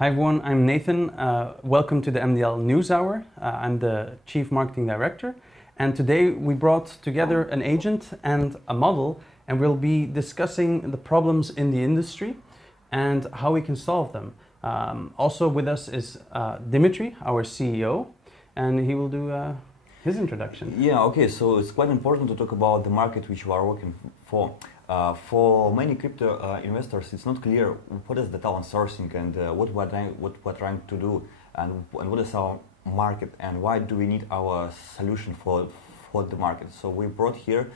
Hi everyone, I'm Nathan. Welcome to the MDL Newshour. I'm the Chief Marketing Director, and today we brought together an agent and a model, and we'll be discussing the problems in the industry and how we can solve them. Also with us is Dimitri, our CEO, and he will do his introduction. Yeah, okay, so it's quite important to talk about the market which we are working for. For many crypto investors, it's not clear what is the talent sourcing and what we're trying to do, and what is our market, and why do we need our solution for the market. So we brought here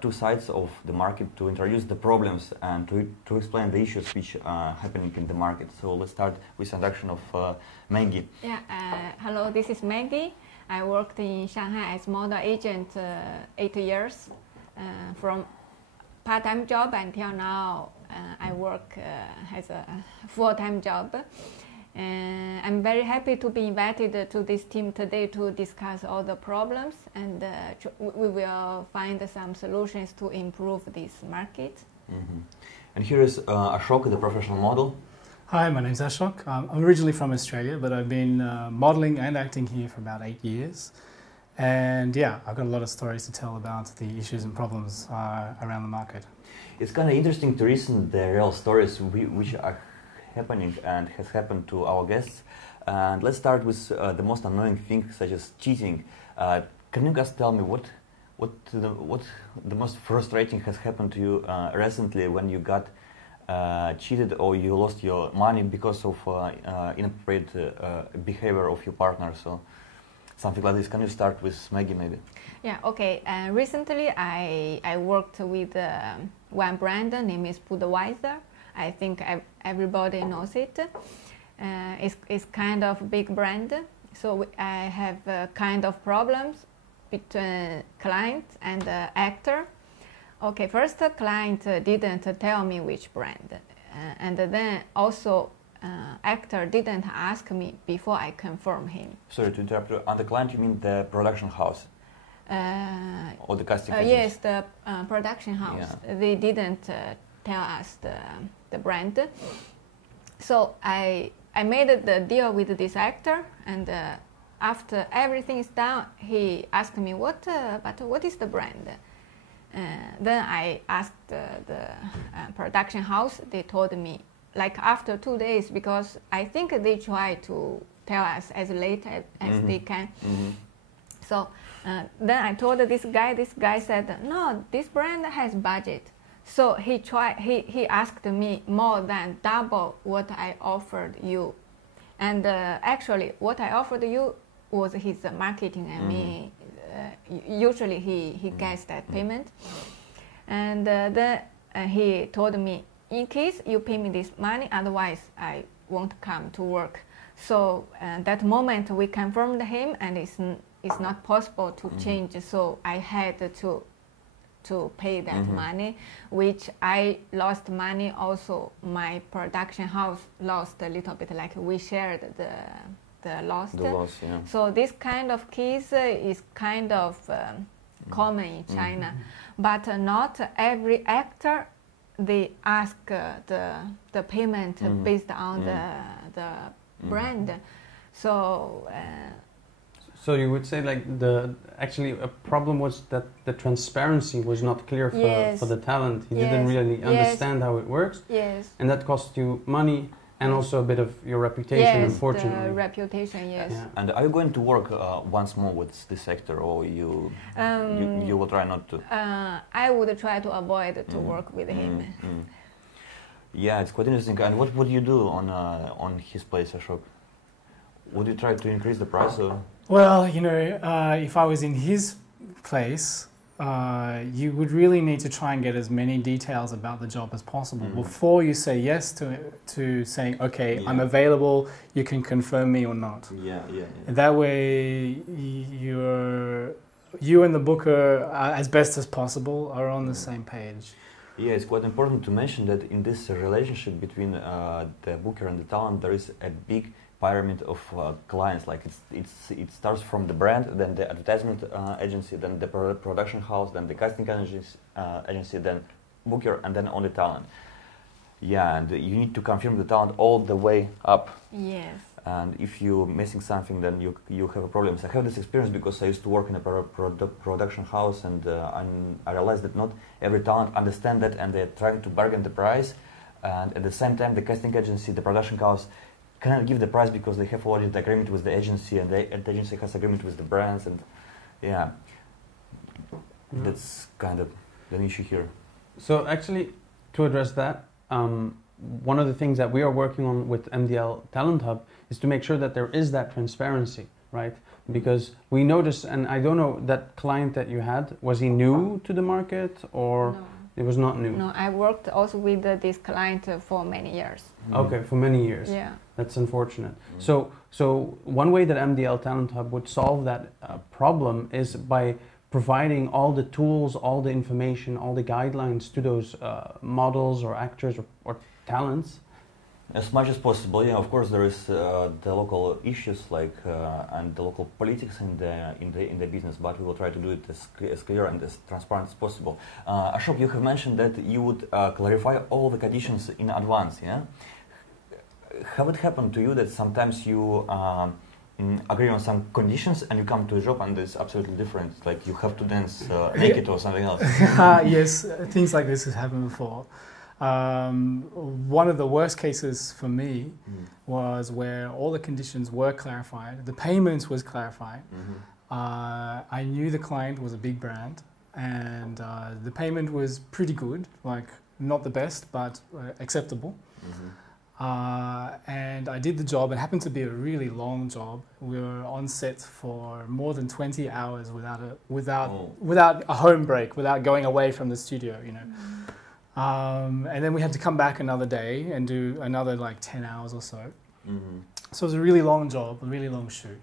two sides of the market to introduce the problems and to explain the issues which are happening in the market. So let's start with introduction of Maggie. Yeah, hello, this is Maggie. I worked in Shanghai as model agent 8 years from part-time job until now. I work as a full-time job. I'm very happy to be invited to this team today to discuss all the problems, and we will find some solutions to improve this market. Mm-hmm. And here is Ashok, the professional model. Hi, my name's Ashok. I'm originally from Australia, but I've been modelling and acting here for about 8 years. And yeah, I've got a lot of stories to tell about the issues and problems around the market. It's kind of interesting to listen the real stories which are happening and has happened to our guests. And let's start with the most annoying thing, such as cheating. Can you guys tell me what the most frustrating has happened to you recently when you got cheated or you lost your money because of inappropriate behavior of your partner? So something like this. Can you start with Maggie, maybe? Yeah, okay. Recently, I worked with one brand, name is Budweiser. I think everybody knows it. It's kind of big brand. So I have kind of problems between client and actor. Okay, first the client didn't tell me which brand. And then also actor didn't ask me before I confirm him. Sorry to interrupt you. On the client, you mean the production house? Or the casting agency? Yes, the production house. Yeah. They didn't tell us the brand. So I made the deal with this actor, and after everything is done, he asked me, but what is the brand? Then I asked the production house. They told me, like after 2 days, because I think they try to tell us as late as they can. Mm-hmm. So then I told this guy said, no, this brand has budget. So he asked me more than double what I offered you. And actually what I offered you was his marketing and me. Usually he gets that payment. And then he told me, in case you pay me this money, otherwise I won't come to work. So that moment we confirmed him, and it's not possible to change. So I had to pay that money, which I lost money. Also, my production house lost a little bit. Like we shared the loss. The loss, yeah. So this kind of case is kind of common in China, but not every actor. They ask the payment based on the brand. So so you would say like actually a problem was that the transparency was not clear for the talent. He didn't really understand how it works. Yes. And that cost you money and also a bit of your reputation, unfortunately. Yes, the reputation, yes. Yeah. And are you going to work once more with this actor, or you will try not to? I would try to avoid to work with him. Yeah, it's quite interesting. And what would you do on his place, Ashok? Would you try to increase the price? Or? Well, you know, if I was in his place, you would really need to try and get as many details about the job as possible before you say yes to saying, okay, I'm available, you can confirm me or not. Yeah. That way, you and the booker, as best as possible, are on the same page. Yeah, it's quite important to mention that in this relationship between the booker and the talent, there is a big pyramid of clients. Like it starts from the brand, then the advertisement agency, then the production house, then the casting agency, then booker, and then only talent. Yeah, and you need to confirm the talent all the way up. Yes. And if you're missing something, then you have a problem. I have this experience because I used to work in a production house, and I realized that not every talent understand that, and they're trying to bargain the price. And at the same time, the casting agency, the production house, cannot give the price because they have already the agreement with the agency, and the agency has agreement with the brands, and yeah, that's kind of an issue here. So actually, to address that, one of the things that we are working on with MDL Talent Hub is to make sure that there is that transparency, right? Because we noticed, and I don't know, that client that you had, was he new to the market, or No. it was not new? No, I worked also with this client for many years. Okay, for many years. Yeah. That's unfortunate. So one way that MDL Talent Hub would solve that problem is by providing all the tools, all the information, all the guidelines to those models or actors or talents. As much as possible, yeah. Of course, there is the local issues like and the local politics in the business, but we will try to do it as clear and as transparent as possible. Ashok, you have mentioned that you would clarify all the conditions in advance. Yeah. Have it happened to you that sometimes you agree on some conditions and you come to a job and it's absolutely different? Like you have to dance naked or something else. Yes, things like this has happened before. One of the worst cases for me was where all the conditions were clarified, the payments was clarified. I knew the client was a big brand, and the payment was pretty good, like not the best, but acceptable. And I did the job. It happened to be a really long job. We were on set for more than 20 hours without a home break, without going away from the studio, you know. And then we had to come back another day and do another like 10 hours or so. So it was a really long job, a really long shoot,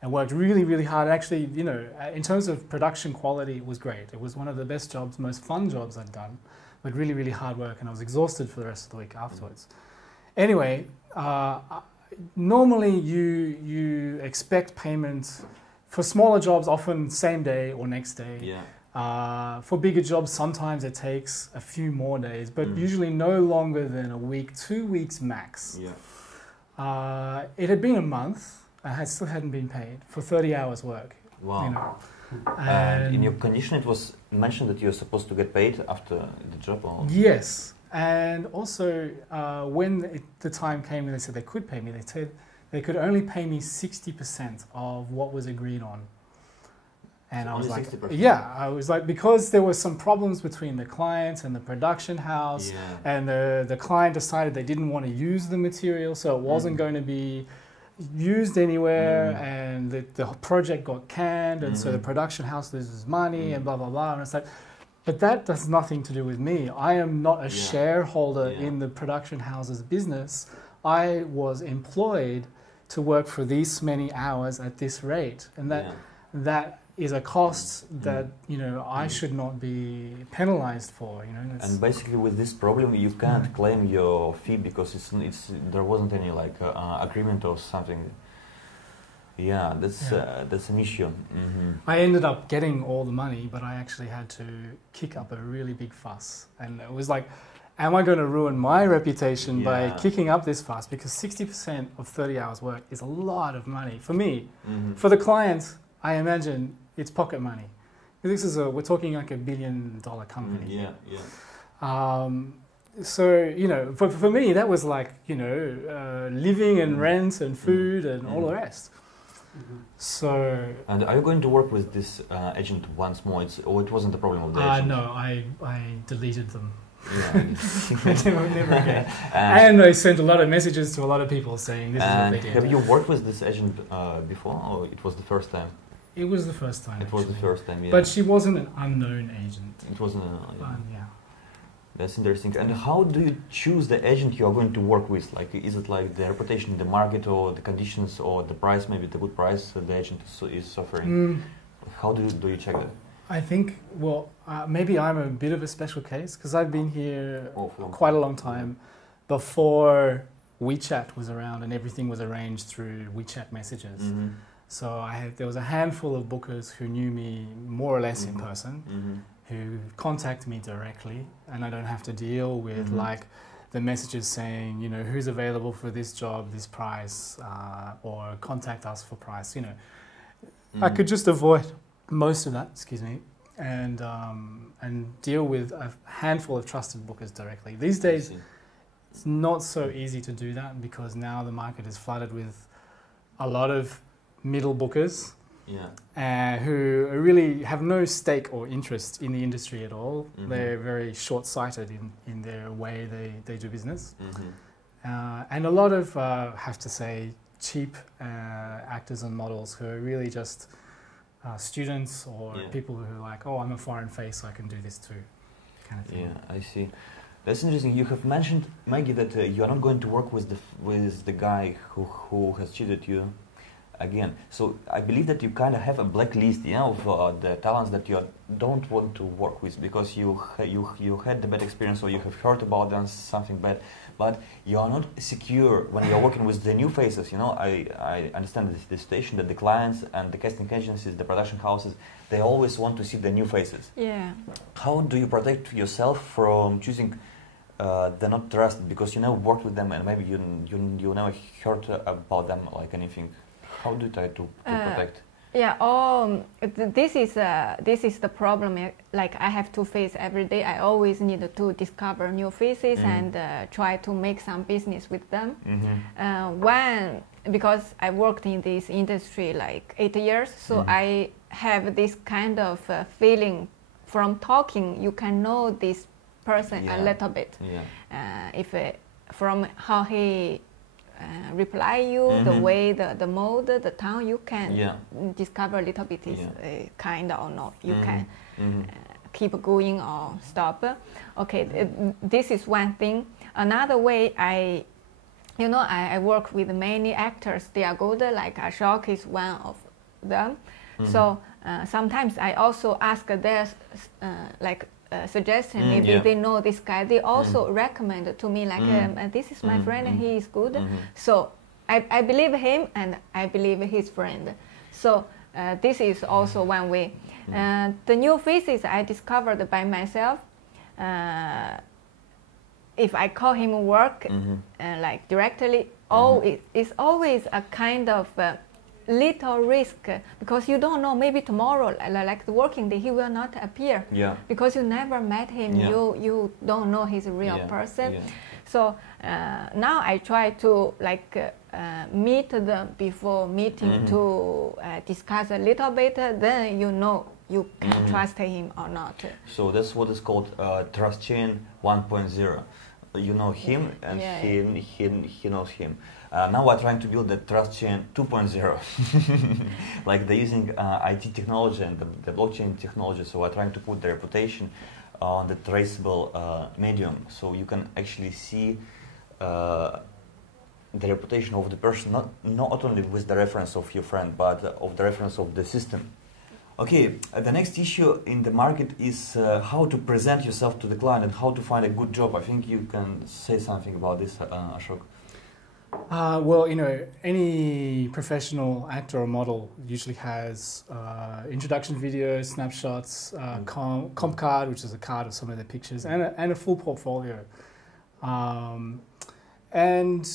and worked really, really hard. Actually, you know, in terms of production quality, it was great. It was one of the best jobs, most fun jobs I'd done, but really, really hard work, and I was exhausted for the rest of the week afterwards. Anyway, normally you expect payment for smaller jobs, often same day or next day. Yeah. For bigger jobs, sometimes it takes a few more days, but usually no longer than a week, 2 weeks max. Yeah. It had been a month, and I still hadn't been paid for 30 hours work. Wow. You know. And in your condition, it was mentioned that you're supposed to get paid after the job? Or? Yes, and also when the time came and they said they could pay me, they said they could only pay me 60% of what was agreed on. And so I was like, 60%. yeah, I was like, because there were some problems between the client and the production house, and the client decided they didn't want to use the material, so it wasn't going to be used anywhere, and the project got canned, and so the production house loses money, and blah, blah, blah. And it's like, but that has nothing to do with me. I am not a shareholder in the production house's business. I was employed to work for these many hours at this rate, and that is a cost that, you know, I should not be penalized for, you know. And basically with this problem you can't claim your fee because there wasn't any like agreement or something. Yeah, that's an issue. I ended up getting all the money, but I actually had to kick up a really big fuss, and it was like, am I going to ruin my reputation by kicking up this fuss? Because 60% of 30 hours work is a lot of money for me. For the client, I imagine it's pocket money. This is we're talking like $1 billion company. So, you know, for me, that was like, you know, living and rent and food and all the rest. So. And are you going to work with this agent once more? Or it wasn't the problem of the agent? No, I deleted them. Never again. And I sent a lot of messages to a lot of people saying this is what they did. Have you worked with this agent before, or it was the first time? It was the first time. It was the first time, yeah. But she wasn't an unknown agent. It wasn't an unknown. Yeah. That's interesting. And how do you choose the agent you are going to work with? Like, is it like the reputation in the market, or the conditions, or the price, maybe the good price that the agent is offering? How do you check that? I think, well, maybe I'm a bit of a special case because I've been here quite a long time before WeChat was around and everything was arranged through WeChat messages. So there was a handful of bookers who knew me more or less in person, who contact me directly, and I don't have to deal with like the messages saying, you know, who's available for this job, this price, or contact us for price. You know, I could just avoid most of that. Excuse me. And deal with a handful of trusted bookers directly. These days, it's not so easy to do that because now the market is flooded with a lot of middle bookers who really have no stake or interest in the industry at all. They're very short-sighted in their way they do business. And a lot of, have to say, cheap actors and models who are really just students or people who are like, oh, I'm a foreign face, so I can do this too, kind of thing. Yeah, I see. That's interesting. You have mentioned, Maggie, that you are not going to work with the guy who has cheated you again. So I believe that you kind of have a blacklist, of the talents that you don't want to work with because you had the bad experience or you have heard about them, something bad, but you are not secure when you are working with the new faces. I understand the situation that the clients and the casting agencies, the production houses, they always want to see the new faces. Yeah. How do you protect yourself from choosing the not trusted because you never worked with them and maybe you never heard about them like anything? How do you try to protect? Yeah, this is the problem. Like I have to face every day. I always need to discover new faces and try to make some business with them. Because I worked in this industry like 8 years, so I have this kind of feeling from talking. You can know this person a little bit. If from how he reply you, the way, the mode, the tone, you can discover a little bit is kind or not. You can keep going or stop. Okay, this is one thing. Another way, I work with many actors. They are good. Like Ashok is one of them. So sometimes I also ask their suggestion. Maybe they know this guy. They also recommend to me like this is my friend and he is good. So I believe him and I believe his friend. So this is also one way. The new faces I discovered by myself. If I call him work like directly, it's always a kind of little risk because you don't know, maybe tomorrow, like the working day, he will not appear because you never met him. You don't know he's a real person. So now I try to meet them before meeting to discuss a little bit. Then you can trust him or not. So that's what is called trust chain 1.0. You know him and he knows him. Now we're trying to build the trust chain 2.0. Like they're using IT technology and the blockchain technology, so we're trying to put the reputation on the traceable medium, so you can actually see the reputation of the person, not only with the reference of your friend, but of the reference of the system. Okay, the next issue in the market is how to present yourself to the client and how to find a good job. I think you can say something about this, Ashok. Well, any professional actor or model usually has introduction videos, snapshots, comp card, which is a card of some of their pictures, and a full portfolio. And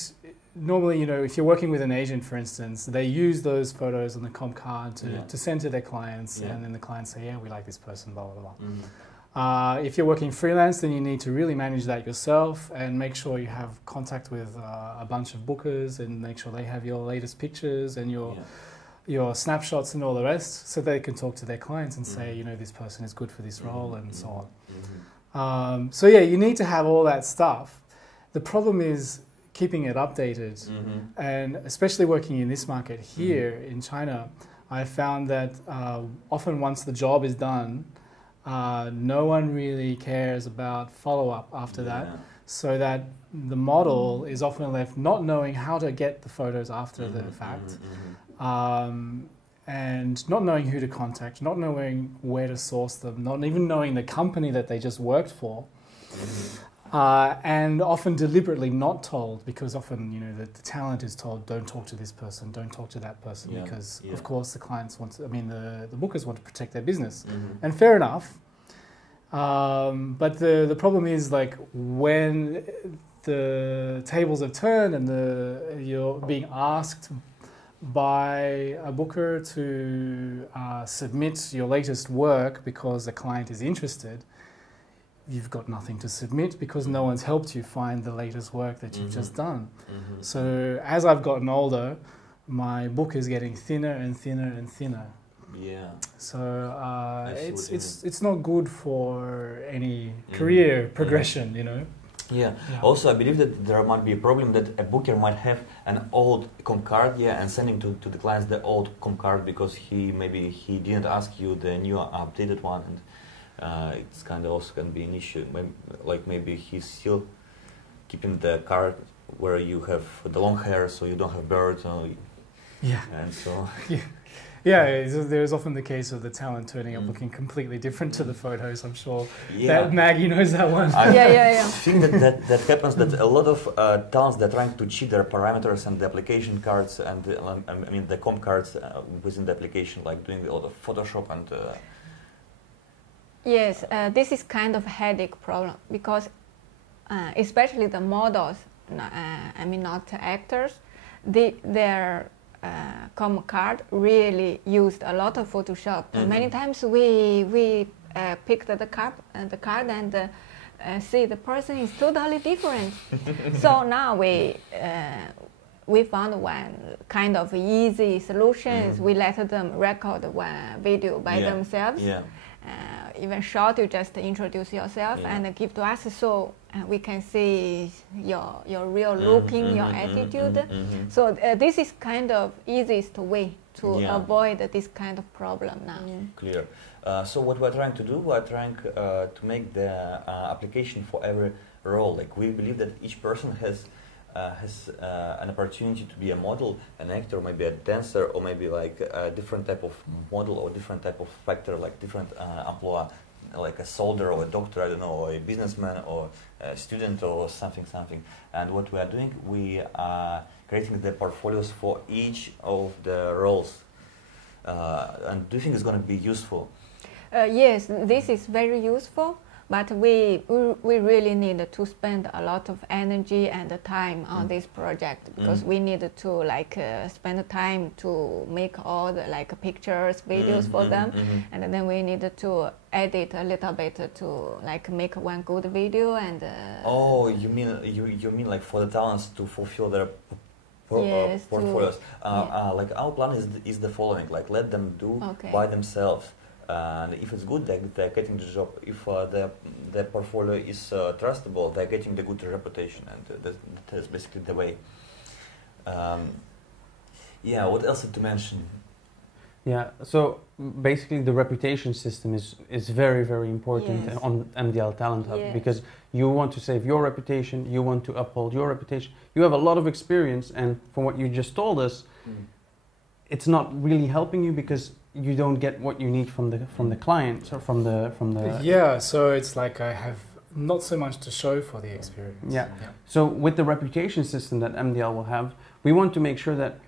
normally, if you're working with an agent, for instance, they use those photos on the comp card to send to their clients, and then the clients say, yeah, we like this person, blah, blah, blah. If you're working freelance, then you need to really manage that yourself and make sure you have contact with a bunch of bookers and make sure they have your latest pictures and your snapshots and all the rest, so they can talk to their clients and say, this person is good for this role and so on. So yeah, you need to have all that stuff. The problem is keeping it updated, and especially working in this market here in China, I found that often once the job is done, no one really cares about follow-up after that, so that the model is often left not knowing how to get the photos after the fact, and not knowing who to contact, not knowing where to source them, not even knowing the company that they just worked for. And often deliberately not told, because often the talent is told, don't talk to this person, don't talk to that person, because of course the clients want to, the bookers want to protect their business, and fair enough. But the problem is, like, when the tables have turned and you're being asked by a booker to submit your latest work because the client is interested, you've got nothing to submit because no one's helped you find the latest work that you've just done. So as I've gotten older, my book is getting thinner and thinner and thinner. Yeah. So it's not good for any career progression, you know. Yeah. Also, I believe that there might be a problem that a booker might have an old comp card, and sending to the clients the old comp card because he didn't ask you the new updated one, and it's kind of also can be an issue. Maybe he's still keeping the card where you have the long hair, so you don't have birds. And so. Yeah, there's often the case of the talent turning up looking completely different to the photos. I'm sure that Maggie knows that one. I think that happens, that a lot of talents, they're trying to cheat their parameters and the application cards and the comp cards within the application, like doing a lot of Photoshop and... Yes, this is kind of a headache problem because especially the models, not actors, their comp card really used a lot of Photoshop. Many times we picked the card and see the person is totally different. So now we found one kind of easy solution. We let them record one video by themselves. Even short, you just introduce yourself and give to us, so we can see your real looking, your attitude. So this is kind of easiest way to avoid this kind of problem now. Clear. So what we're trying to do, we're trying to make the application for every role. Like, we believe that each person has an opportunity to be a model, an actor, maybe a dancer, or maybe like a different type of model or different type of factor, like different employee, like a soldier or a doctor, I don't know, or a businessman or a student or something. And what we are doing, we are creating the portfolios for each of the roles. And do you think it's going to be useful? Yes, this is very useful. But we really need to spend a lot of energy and time on this project because we need to spend time to make all the pictures, videos for them, and then we need to edit a little bit to make one good video and. Oh, you mean like for the talents to fulfill their portfolios? Like, our plan is the following: like, let them do by themselves. And if it's good, they're getting the job. If the portfolio is trustable, they're getting the good reputation, and that's basically the way. What else to mention? Yeah, so basically the reputation system is very, very important on MDL Talent Hub because you want to save your reputation, you want to uphold your reputation. You have a lot of experience, and from what you just told us, it's not really helping you because you don't get what you need from the client or from the so it's like I have not so much to show for the experience. So with the reputation system that MDL will have, we want to make sure that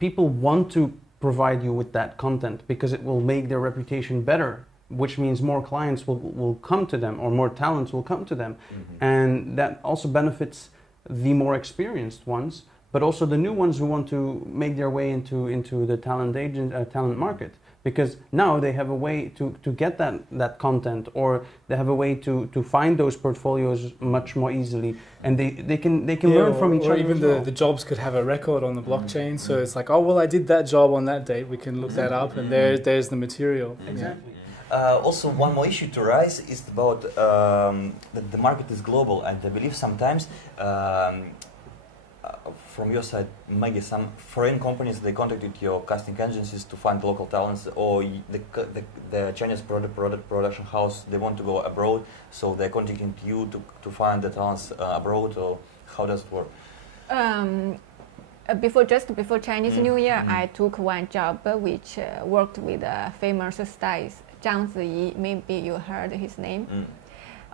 people want to provide you with that content because it will make their reputation better, which means more clients will come to them or more talents will come to them, and that also benefits the more experienced ones, but also the new ones who want to make their way into the talent market, because now they have a way to get that content, or they have a way to find those portfolios much more easily, and they can learn from each other. Or even the jobs could have a record on the blockchain, so it's like, oh well, I did that job on that date. We can look that up, and there's the material. Exactly. Also, one more issue to rise is about that the market is global, and I believe sometimes. From your side, maybe some foreign companies, they contacted your casting agencies to find local talents, or the Chinese production house, they want to go abroad, so they're contacting you to find the talents abroad, or how does it work? Before Chinese New Year, I took one job which worked with a famous stylist, Zhang Ziyi. Maybe you heard his name.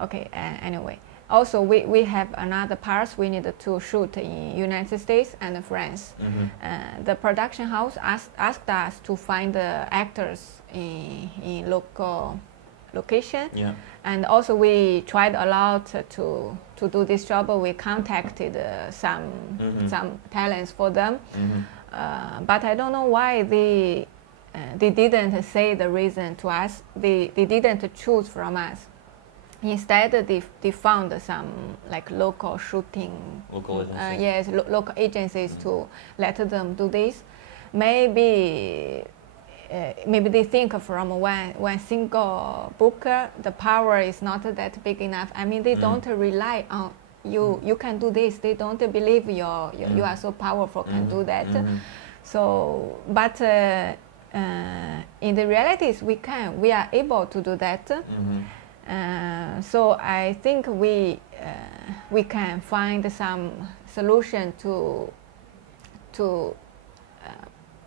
Okay, anyway. Also, we have another parts we need to shoot in United States and France. The production house asked us to find the actors in local location. Yeah. And also we tried a lot to do this job. We contacted some talents for them, but I don't know why they didn't say the reason to us. They didn't choose from us. Instead, they found some like local shooting, Local agency. yes, local agencies to let them do this. Maybe they think from one single booker, the power is not that big enough. I mean, they don't rely on you. You can do this. They don't believe you are so powerful, can do that. So, but in the realities, we are able to do that. So I think we can find some solution to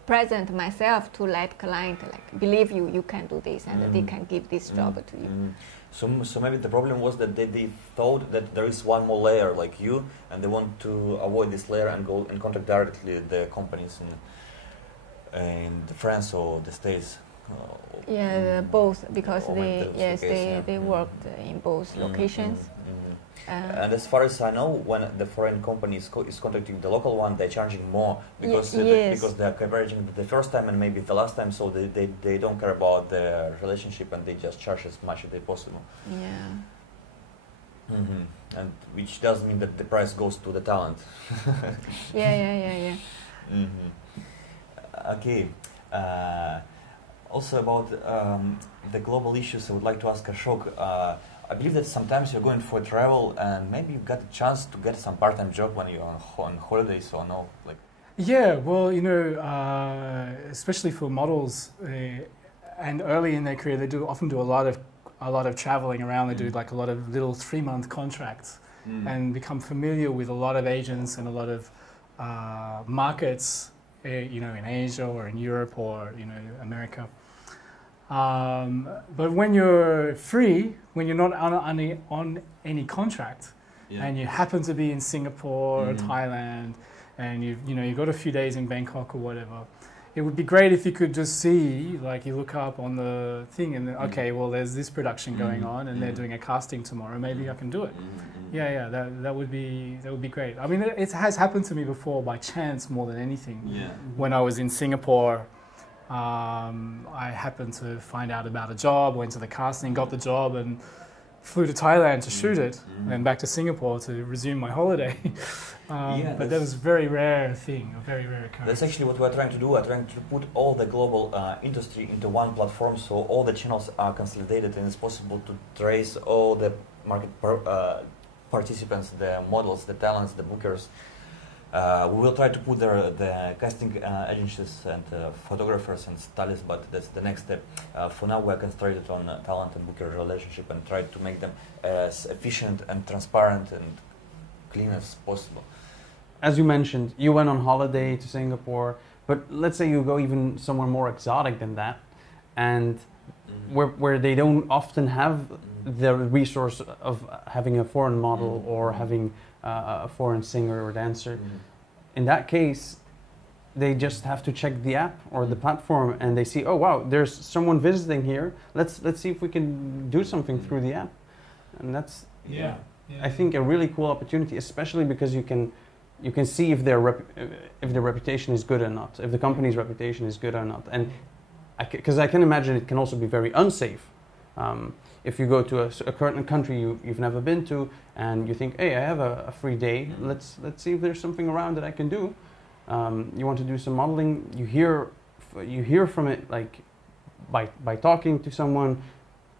present myself to let client like believe you can do this, and they can give this job to you. So maybe the problem was that they thought that there is one more layer like you, and they want to avoid this layer and go and contact directly the companies in France or the States. Yeah, both, because they they worked in both locations. And as far as I know, when the foreign company is contacting the local one, they're charging more because because they're converging the first time and maybe the last time, so they don't care about the relationship and they just charge as much as they possible. Yeah. And which does mean that the price goes to the talent. Yeah. Okay. Also about the global issues, I would like to ask Ashok. I believe that sometimes you're going for travel and maybe you got a chance to get some part-time job when you're on holidays or no? Like. Yeah, well, you know, especially for models, and early in their career, they often do a lot of traveling around. They do like a lot of little 3-month contracts and become familiar with a lot of agents and a lot of markets, you know, in Asia or in Europe or, you know, America. But when you're free, when you're not on any contract, and you happen to be in Singapore or Thailand, and you've got a few days in Bangkok or whatever, it would be great if you could just see, like, you look up on the thing and then, okay, well, there's this production going on and they're doing a casting tomorrow. Maybe I can do it. Yeah, that would be great. I mean, it has happened to me before by chance more than anything. When I was in Singapore, I happened to find out about a job, went to the casting, got the job, and flew to Thailand to shoot it, and then back to Singapore to resume my holiday. But that was a very rare thing, a very rare occurrence. That's actually what we're trying to do. We're trying to put all the global industry into one platform, so all the channels are consolidated, and it's possible to trace all the market participants, the models, the talents, the bookers. We will try to put the casting agencies and photographers and stylists, but that's the next step. For now, we're concentrated on talent and booker relationship and try to make them as efficient and transparent and clean as possible. As you mentioned, you went on holiday to Singapore, but let's say you go even somewhere more exotic than that, and where they don't often have the resource of having a foreign model or having a foreign singer or dancer. In that case, they just have to check the app or the platform and they see, oh wow, there's someone visiting here. Let's see if we can do something through the app. And that's I think a really cool opportunity, especially because you can see if their reputation is good or not, if the company's reputation is good or not. And because I can imagine it can also be very unsafe. If you go to a current country you've never been to and you think, hey, I have a free day, let's see if there's something around that I can do. You want to do some modeling, you hear from it like by talking to someone,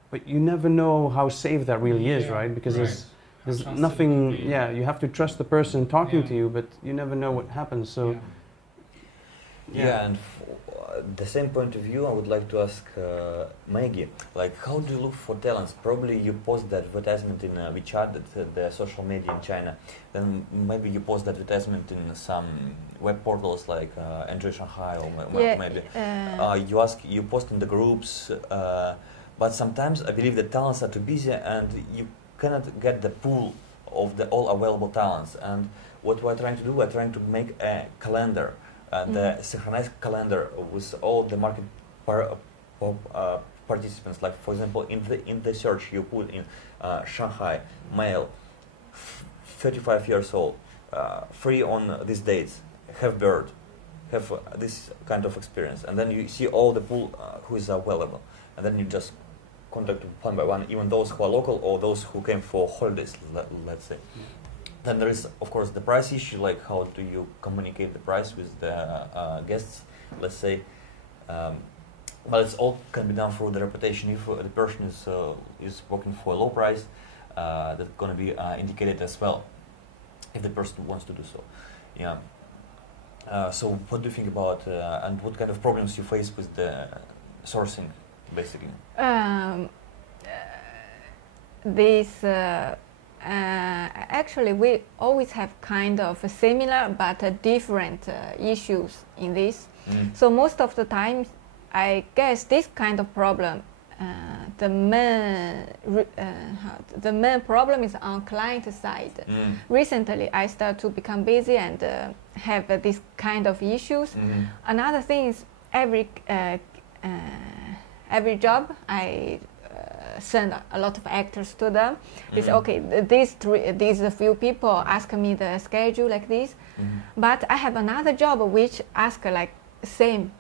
but you never know how safe that really is, right? Because there's nothing, you have to trust the person talking to you, but you never know what happens. So and the same point of view, I would like to ask Maggie, like, how do you look for talents? Probably you post the advertisement in WeChat, the social media in China. Then maybe you post the advertisement in some web portals like Enjoy Shanghai or maybe. You post in the groups, but sometimes I believe the talents are too busy and you cannot get the pool of the all available talents. And what we're trying to do, we're trying to make a calendar. The synchronized calendar with all the market participants. Like for example, in the search you put in Shanghai, male, 35 years old, free on these dates, have bird, have this kind of experience, and then you see all the pool who is available, and then you just contact one by one, even those who are local or those who came for holidays, let's say. Then there is, of course, the price issue, like how do you communicate the price with the guests, let's say. But it's all can be done through the reputation. If the person is working for a low price, that's going to be indicated as well, if the person wants to do so. Yeah. So what do you think about, and what kind of problems you face with the sourcing, basically? Actually, we always have kind of similar but different issues in this. So most of the time, I guess this kind of problem, the main problem is on client side. Recently, I start to become busy and have this kind of issues. Another thing is every job I send a lot of actors to them. It's okay. These few people ask me the schedule like this, but I have another job which ask like same,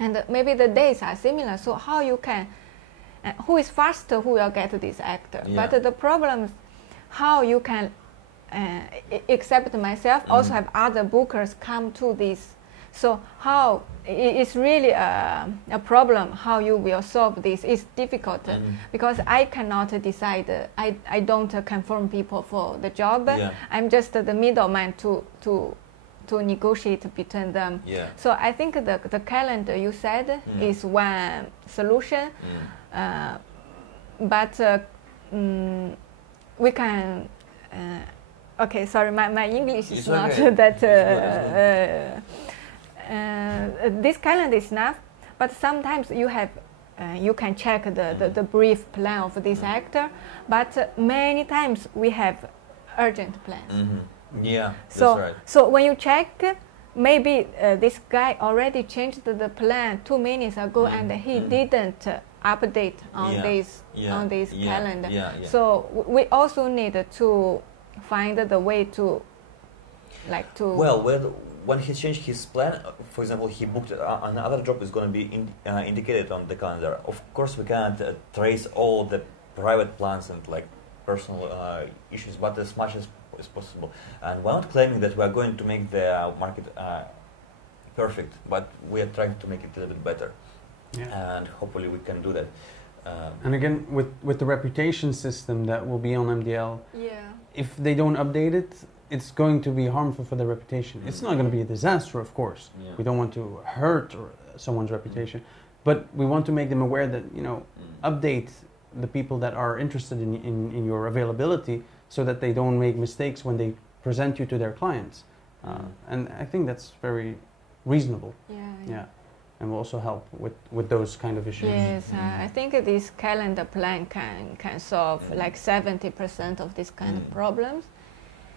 and maybe the days are similar. So how you can, who is faster, who will get this actor? Yeah. But the problem is how you can, except myself, also have other bookers come to this. So how it's really a problem how you will solve this. It's difficult because I cannot decide. I don't confirm people for the job. Yeah. I'm just the middleman to negotiate between them. Yeah. So I think the calendar you said is one solution, but we can. Okay, sorry, my English is not that. This calendar is enough, but sometimes you have you can check the brief plan of this actor, but many times we have urgent plans. Yeah, so, that's right. So when you check, maybe this guy already changed the plan 2 minutes ago, and he didn't update on this calendar. So we also need to find the way to, like to. Well, when he changed his plan, for example, he booked another job is going to be indicated on the calendar. Of course, we can't trace all the private plans and like personal issues, but as much as possible. And we're not claiming that we are going to make the market perfect, but we are trying to make it a little bit better. Yeah. And hopefully we can do that. And again, with the reputation system that will be on MDL, if they don't update it, it's going to be harmful for their reputation. It's not going to be a disaster, of course. We don't want to hurt someone's reputation, but we want to make them aware that, you know, update the people that are interested in your availability so that they don't make mistakes when they present you to their clients. And I think that's very reasonable. Yeah. And will also help with those kind of issues. Yes, I think this calendar plan can solve like 70% of this kind of problems.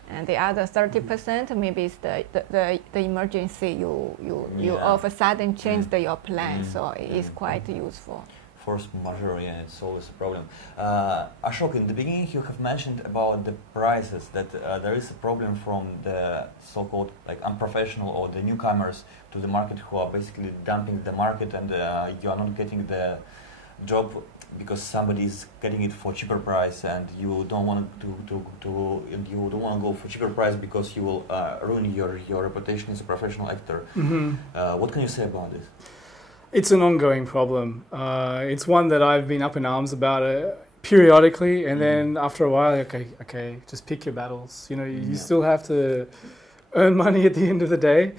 And the other 30% maybe is the emergency you all of a sudden changed your plan, so it's quite useful. Force majeure, yeah, it's always a problem. Ashok, in the beginning you have mentioned about the prices, that there is a problem from the so-called like unprofessional or the newcomers to the market who are basically dumping the market, and you are not getting the job because somebody is getting it for cheaper price, and you don't want to go for cheaper price because you will ruin your reputation as a professional actor. What can you say about this? It's an ongoing problem. It's one that I've been up in arms about periodically, and then after a while, okay, just pick your battles. You know, you still have to earn money at the end of the day.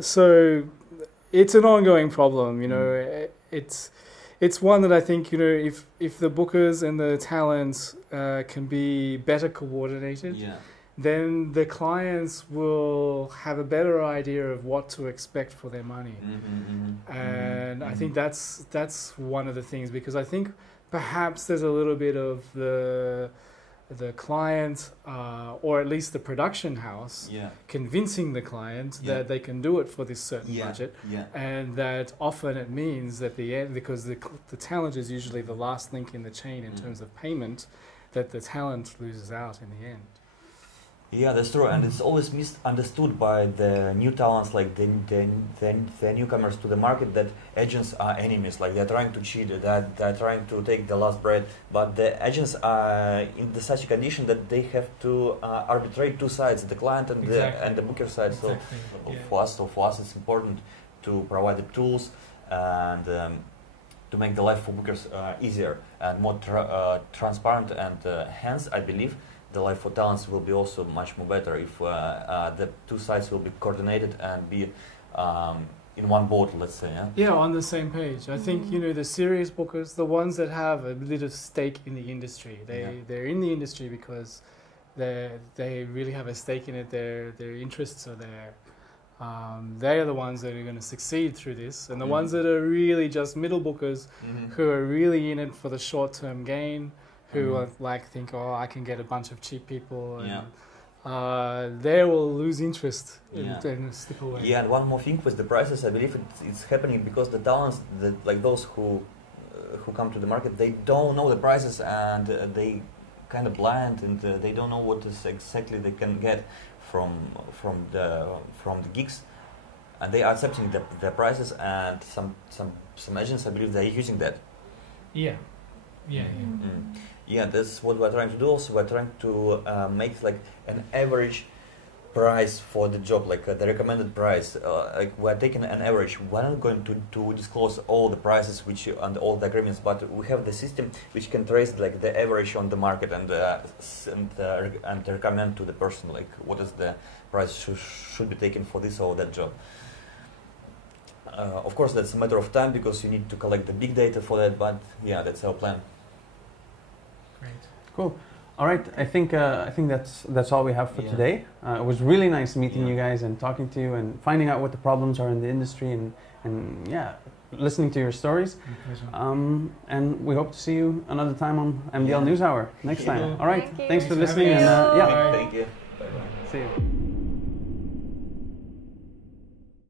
So it's an ongoing problem. You know, it's one that I think, you know, if the bookers and the talents can be better coordinated, then the clients will have a better idea of what to expect for their money. And I think that's one of the things, because I think perhaps there's a little bit of the the client, or at least the production house, convincing the client that they can do it for this certain budget, and that often it means that the end, because the talent is usually the last link in the chain in terms of payment, that the talent loses out in the end. Yeah, that's true, and it's always misunderstood by the new talents, like the newcomers to the market, that agents are enemies, like they're trying to cheat, that they're trying to take the last bread. But the agents are in such a condition that they have to arbitrate two sides, the client and the booker side. So for us, it's important to provide the tools and to make the life for bookers easier and more transparent, and hence, I believe, the life for talents will be also much more better if the two sides will be coordinated and be in one boat, let's say. Yeah, on the same page. I think, you know, the serious bookers, the ones that have a little stake in the industry, they're in the industry because they really have a stake in it. Their interests are there. They are the ones that are going to succeed through this, and the ones that are really just middle bookers who are really in it for the short-term gain, who are like think, oh, I can get a bunch of cheap people, and they will lose interest and slip away. Yeah, and one more thing with the prices, I believe it's happening because the talents, like those who come to the market, they don't know the prices, and they kind of blind, and they don't know what is exactly they can get from the gigs, and they are accepting the prices, and some agents, I believe, they're using that. Yeah, that's what we're trying to do. Also, we're trying to make like an average price for the job, like the recommended price. Like we're taking an average. We're not going to disclose all the prices and all the agreements, but we have the system which can trace like the average on the market and recommend to the person like what is the price should be taken for this or that job. Of course, that's a matter of time because you need to collect the big data for that. But yeah, that's our plan. Great. Cool. All right. I think that's all we have for today. It was really nice meeting you guys and talking to you and finding out what the problems are in the industry and listening to your stories. And we hope to see you another time on MDL NewsHour next time. All right. Thanks for listening. And Thank you. See you.